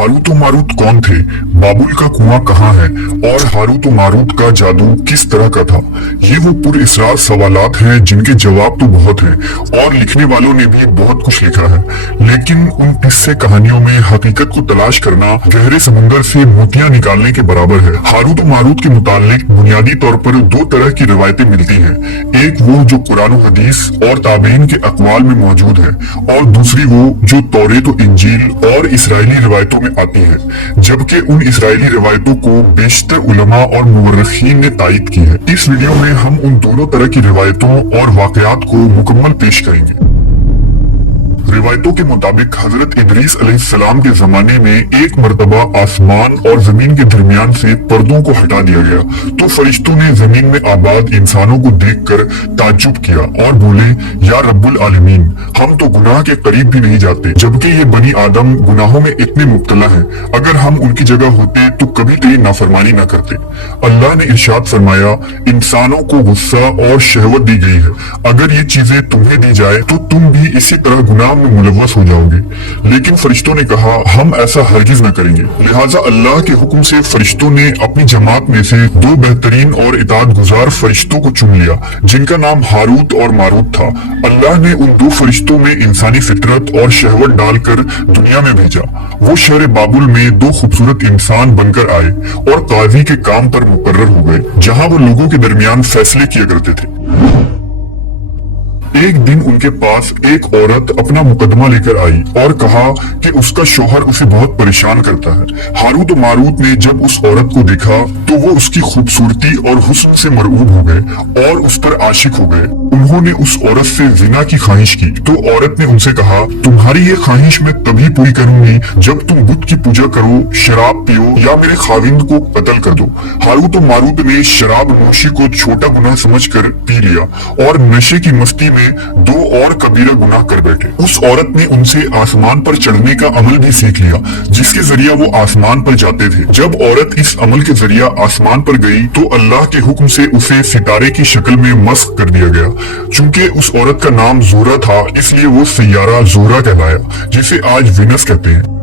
Harut और Marut कौन थे, बाबुल का कुआं कहाँ है और हारूत और मारूत का जादू किस तरह का था। ये वो पुरअसरार सवालात हैं जिनके जवाब तो बहुत हैं और लिखने वालों ने भी बहुत कुछ लिखा है, लेकिन उन किस्से कहानियों में हकीकत को तलाश करना गहरे समुंदर से मोतियां निकालने के बराबर है। हारूत और मारूत के मुतालिक बुनियादी तौर पर दो तरह की रिवायतें मिलती हैं, एक वो जो कुरान और हदीस और ताबीन के अक़वाल में मौजूद है और दूसरी वो जो तौरेत और इंजील और इस्राएली रिवायतों में आती है, जबकि उन इस्राएली रिवायतों को बेशतर उलमा और मुवर्रिखीन ने तायद की है। इस वीडियो में हम उन दोनों तरह की रिवायतों और वाकयात को मुकम्मल पेश करेंगे। रिवायतों के मुताबिक हजरत इदरीस अलैहिस्सलाम के जमाने में एक मर्तबा आसमान और जमीन के दरमियान से पर्दों को हटा दिया गया तो फरिश्तों ने जमीन में आबाद इंसानों को देखकर ताज्जुब किया और बोले, या रब्बुल आलमीन, हम तो गुनाह के करीब भी नहीं जाते, जबकि ये बनी आदम गुनाहों में इतने मुब्तला हैं। अगर हम उनकी जगह होते तो कभी तेरी नाफरमानी न करते। अल्लाह ने इरशाद फरमाया, इंसानों को गुस्सा और शहवत दी गई है, अगर ये चीजें तुम्हें दी जाए तो तुम भी इसी तरह गुनाह में मुलव्वस हो जाओगे। लेकिन फरिश्तों ने कहा, हम ऐसा हरगिज न करेंगे। लिहाजा अल्लाह के हुक्म से फरिश्तों ने अपनी जमात में से दो बेहतरीन और इताअत गुजार फरिश्तों को चुन लिया, जिनका नाम हारूत और मारूत था। अल्लाह ने उन दो फरिश्तों में इंसानी फितरत और शहवत डालकर दुनिया में भेजा। वो शहर बाबुल में दो खूबसूरत इंसान बनकर आए और काजी के काम पर मुकर्रर हो गए, जहाँ वो लोगों के दरमियान फैसले किया करते थे। एक दिन उनके पास एक औरत अपना मुकदमा लेकर आई और कहा कि उसका शौहर उसे बहुत परेशान करता है। हारूत और मारूत ने जब उस औरत को देखा तो वो उसकी खूबसूरती और हुस्न से मरऊब हो गए और उस पर आशिक हो गए। उन्होंने उस औरत से जिना की ख्वाहिश की तो औरत ने उनसे कहा, तुम्हारी ये ख्वाहिश मैं तभी पूरी करूंगी जब तुम बुत की पूजा करो, शराब पियो या मेरे खाविंद को कत्ल कर दो। हारूत और मारूत ने शराब नोशी को छोटा गुनाह समझकर पी लिया और नशे की मस्ती में दो और कबीरा गुनाह कर बैठे। उस औरत ने उनसे आसमान पर चढ़ने का अमल भी सीख लिया, जिसके जरिया वो आसमान पर जाते थे। जब औरत इस अमल के जरिया आसमान पर गई तो अल्लाह के हुक्म से उसे सितारे की शक्ल में मस्क कर दिया गया। चूंकि उस औरत का नाम जोहरा था, इसलिए वो सैयारा जोहरा कहलाया, जिसे आज विनस कहते हैं।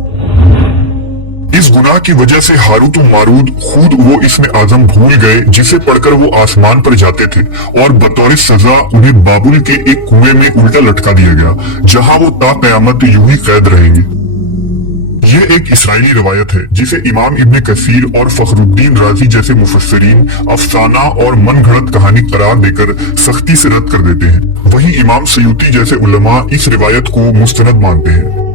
इस गुनाह की वजह से हारूत और मारूत खुद वो इसमें आजम भूल गए जिसे पढ़कर वो आसमान पर जाते थे और बतौर सजा उन्हें बाबुल के एक कुएं में उल्टा लटका दिया गया, जहां वो ता कयामत यूं ही कैद रहेंगे। ये एक इस्राएली रवायत है जिसे इमाम इब्न कसीर और फखरुद्दीन राजी जैसे मुफस्सिरीन अफसाना और मनगढ़ंत कहानी करार देकर सख्ती से रद्द कर देते हैं। वहीं इमाम सयूती जैसे उलमा इस रिवायत को मुस्तनद मानते हैं।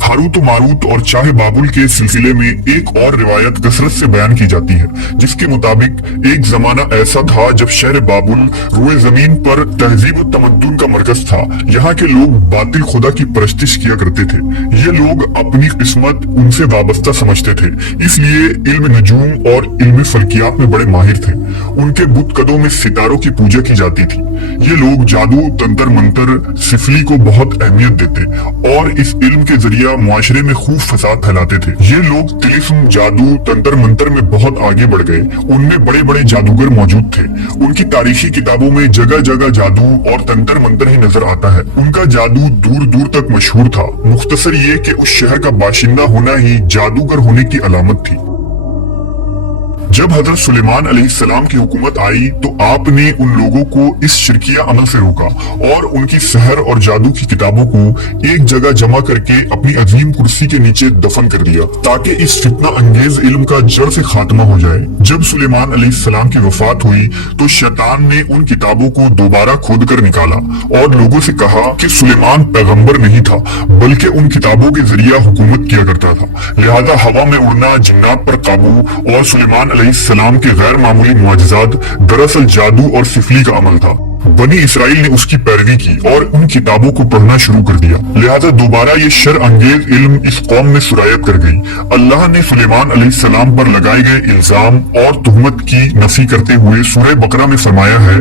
हारूत और मारूत और चाहे बाबुल के सिलसिले में एक और रिवायत कसरत से बयान की जाती है, जिसके मुताबिक एक जमाना ऐसा था जब शहर बाबुल रुए जमीन पर तहजीब और तमद्दुन का मरकज था। यहाँ के लोग बातिल खुदा की परस्तिश किया करते थे। ये लोग अपनी किस्मत उनसे वाबस्ता समझते थे, इसलिए इल्म नजूम और इल्म फल्कियात में बड़े माहिर थे। उनके बुतकदों में सितारों की पूजा की जाती थी। ये लोग जादू, तंत्र मंत्र, सिफली को बहुत अहमियत देते और इस इल्म के जरिया मुआशरे में खूब फसाद फैलाते थे। ये लोग तिलिस्म, जादू, तंत्र मंत्र में बहुत आगे बढ़ गए। उनमें बड़े बड़े जादूगर मौजूद थे। उनकी तारीखी किताबों में जगह जगह जादू और तंत्र मंत्र ही नजर आता है। उनका जादू दूर दूर तक मशहूर था। मुख्तसर ये कि उस शहर का बाशिंदा होना ही जादूगर होने की अलामत थी। जब हजरत सुलेमान अलैहिस्सलाम की हुकूमत आई तो आपने उन लोगों को इस शिरकिया अमल से रोका और उनकी सहर और जादू की किताबों को एक जगह जमा करके अपनी अजीम कुर्सी के नीचे दफन कर दिया, ताकि इस फितना अंगेज इल्म का जड़ से खात्मा हो जाए। जब सुलेमान अलैहिस्सलाम की वफात हुई तो शैतान ने उन किताबों को दोबारा खोद कर निकाला और लोगों से कहा कि सुलेमान पैगंबर नहीं था, बल्कि उन किताबों के जरिया हुकूमत किया करता था। लिहाजा हवा में उड़ना, जिन्नात पर काबू और सुलेमान अलैहिस्सलाम के गैर मामूली मुआजिजात दरअसल जादू और सिफली का अमल था। बनी इसराइल ने उसकी पैरवी की और उन किताबों को पढ़ना शुरू कर दिया। लिहाजा दोबारा ये शर अंगेज इल्म इस कौम में सुरायत कर गई। अल्लाह ने सुलेमान अलैहिस्सलाम पर लगाए गए इल्जाम और तुहमत की नफी करते हुए सूरह बकरा में फरमाया है,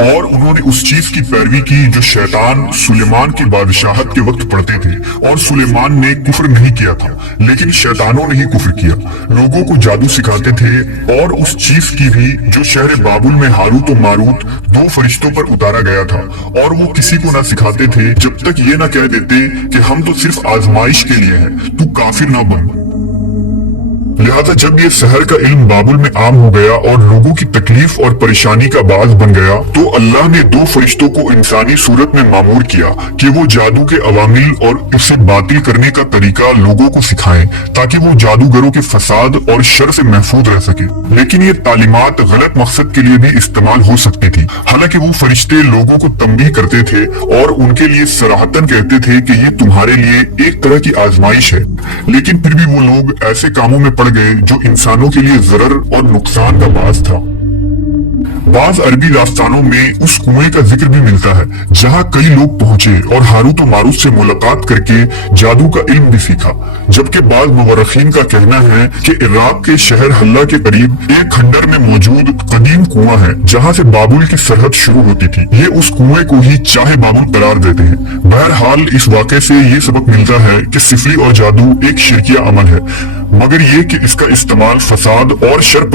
और उन्होंने उस चीज की पैरवी की जो शैतान सुलेमान की बादशाहत के वक्त पढ़ते थे। और सुलेमान ने कुफ्र नहीं किया था, लेकिन शैतानों ने ही कुफ्र किया। लोगों को जादू सिखाते थे और उस चीज की भी जो शहर बाबुल में हारूत और मारूत दो फरिश्तों पर उतारा गया था। और वो किसी को ना सिखाते थे जब तक ये ना कह देते कि हम तो सिर्फ आजमाइश के लिए हैं, तू काफिर ना बन। लिहाजा जब ये शहर का इल्म बाबुल में आम हो गया और लोगों की तकलीफ और परेशानी का बाज बन गया, तो अल्लाह ने दो फरिश्तों को इंसानी सूरत में मामूर किया कि वो जादू के अवामिल और उसे बातिल करने का तरीका लोगों को सिखाएं, ताकि वो जादूगरों के फसाद और शर से महफूज रह सके। लेकिन ये तालीमात गलत मकसद के लिए भी इस्तेमाल हो सकती थी। हालांकि वो फरिश्ते लोगों को तंबीह करते थे और उनके लिए सराहतन कहते थे कि ये तुम्हारे लिए एक तरह की आजमाइश है, लेकिन फिर भी वो लोग ऐसे कामों में पड़ गए जो इंसानों के लिए जरर और नुकसान का बाज था। बाज अरबी दास्तानों में उस कुएं का जिक्र भी मिलता है जहां कई लोग पहुंचे और हारूत और मारूत से मुलाकात करके जादू का इल्म भी सीखा। जबकि बाज मुवर्रिखीन का कहना है कि इराक के शहर हल्ला के करीब एक खंडर में मौजूद कदीम कुआं है जहां से बाबुल की सरहद शुरू होती थी। ये उस कुएं को ही चाहे बाबुल करार देते हैं। बहरहाल इस वाक़े से ये सबक मिलता है कि सिफरी और जादू एक शिरकिया अमल है, मगर ये कि इसका इस्तेमाल फसाद और शर